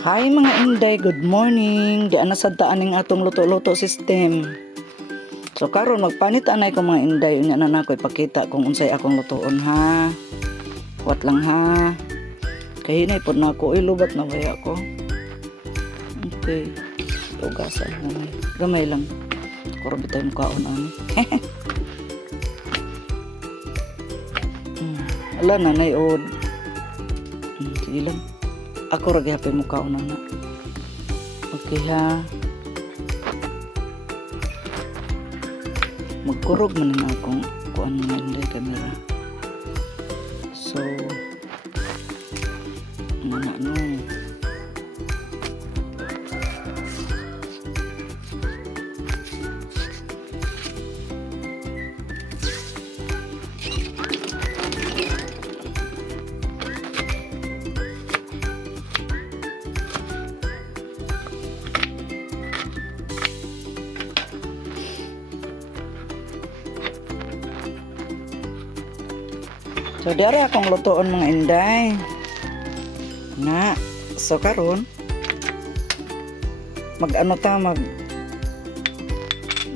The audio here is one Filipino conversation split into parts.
Hi mga Inday, good morning. Di ana sad taan ning atong luto-luto system. So karon magpanit anay ko mga Inday, unya na nako ipakita kung unsay akong lutoon ha. Wat lang ha. Kay hinay pod nako ilubat na baya ko. Okay. Ugasan na may. Gamay lang. Kuro bitay mo kaon ani. Ala nanay od. Sige lang. Ako ra gyapon mo kaon na. Okay ha. Magkurog man na akong kuan nga Inday camera. So ano. So diari akong lutoon mga Inday. Na, so karon mag-ano ta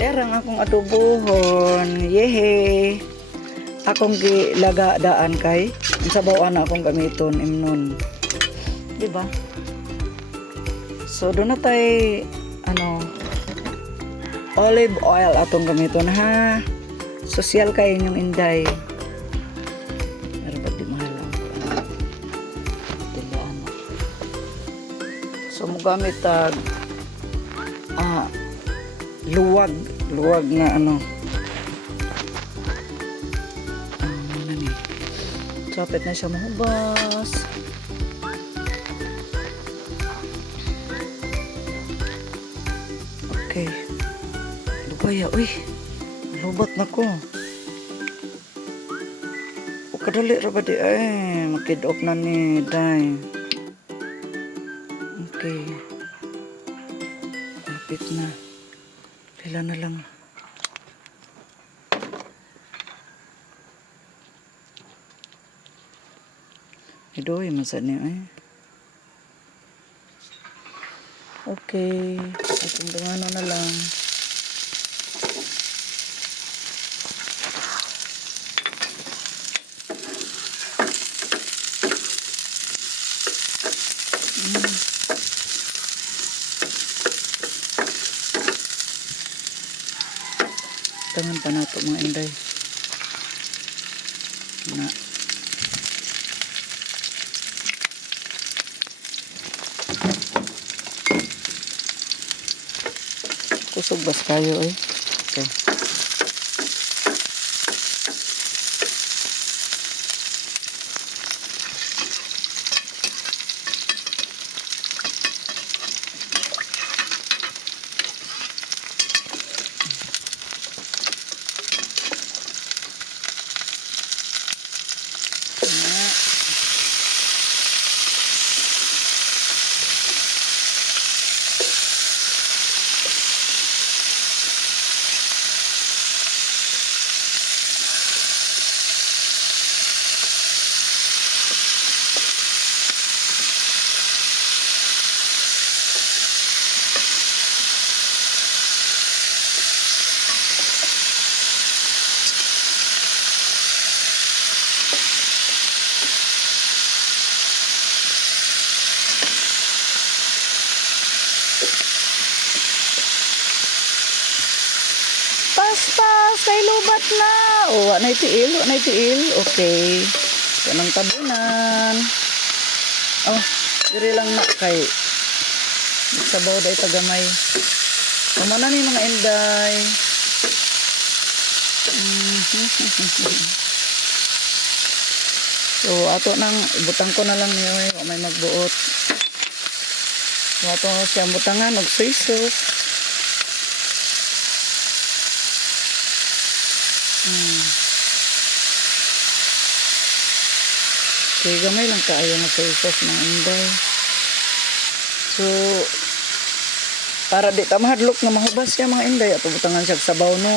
derang akong adobohon. Yehe. Akong gilaga daan kay sabawan na akong gamiton imnon. Di ba? So do na tay olive oil atong gamiton ha. Sosyal kay inyong Inday. So mugamit tag luwag na sapit na siya mahubas. Okay, lugaya lubat na ko o kadali ra ba di ay makid-off na ni day. Okay. Lapit na. Pila na lang. Idoy, masan niya eh. Okay. Itong dungano na lang. Tangan pa nato mga Inday. Na. Kusog bas kayo eh. Okay. Pas, kay lubat na. Wa na itiil. Okay. Kanang tabunan. Oh, diri lang na kay sabaw day tagamay. Amo na ni mga Inday. So ato nang butang ko na lang niyo may magbuot. So ato siya butangan og soy sauce. Okay, gamay lang kaayo na soy sauce mga Inday. So para di ta mahadlok na mahubas siya mga Inday ato butangan siya sabaw no.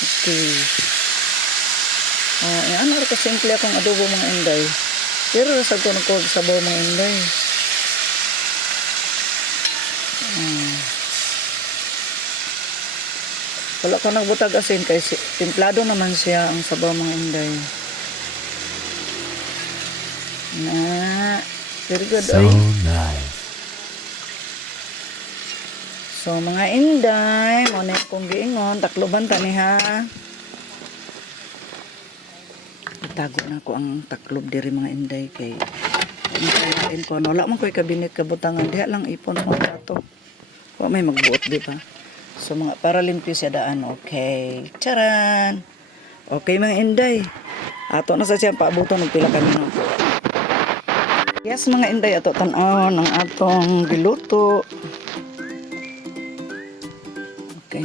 Okay. Ano ra ka simple akong adobo mga Inday. Pero sa ko nagkuha sabaw mga Inday. Wala ka nagbutag asin kay templado naman siya ang sabaw mga inday. Na, very good. So Oy. nice. So mga inday, mo na kong giingon, takloban ta ni ha. Itago na ko ang taklob diri mga inday kay kain ko wala man koy kabinet kabutangan diha lang ipon mo ato. Wa may magbuot di ba? So mga para limpyo siya daan. Okay. Charan. Okay mga inday. Ato na sa siya paabuton og pila ka minuto. Yes mga inday, ato tan-awon ang atong giluto. Okay.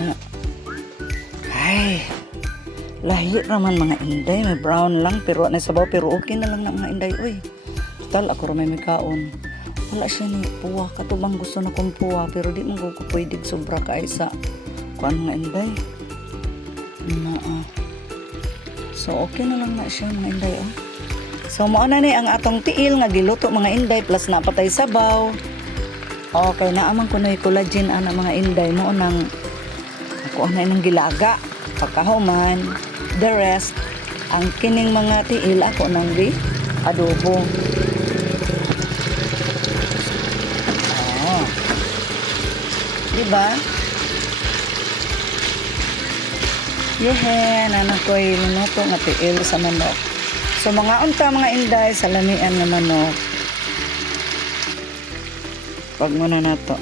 Na. Ay. Lahi naman mga inday, may brown lang pero na sabaw pero okay na lang na mga inday. Uy. Total ako ra may kaon. Wala siya ni puwa katubang gusto na kong puwa pero di man ko pwede sobra kay sa kuan mga inday. Na. So okay na lang na siya mga inday oh. So mao na ni ang atong tiil nga giluto mga inday plus napatay sabaw. Okay na amang kunoy collagen ana mga inday mo nang ako na nang gilaga pagkahuman. The rest ang kining mga tiil ako nang gi adobo. Oh. Diba? Yehen, anak ko yung minuto nga tiil sa manok. So mga unta mga inday sa lamian nga manok. Pag muna na to.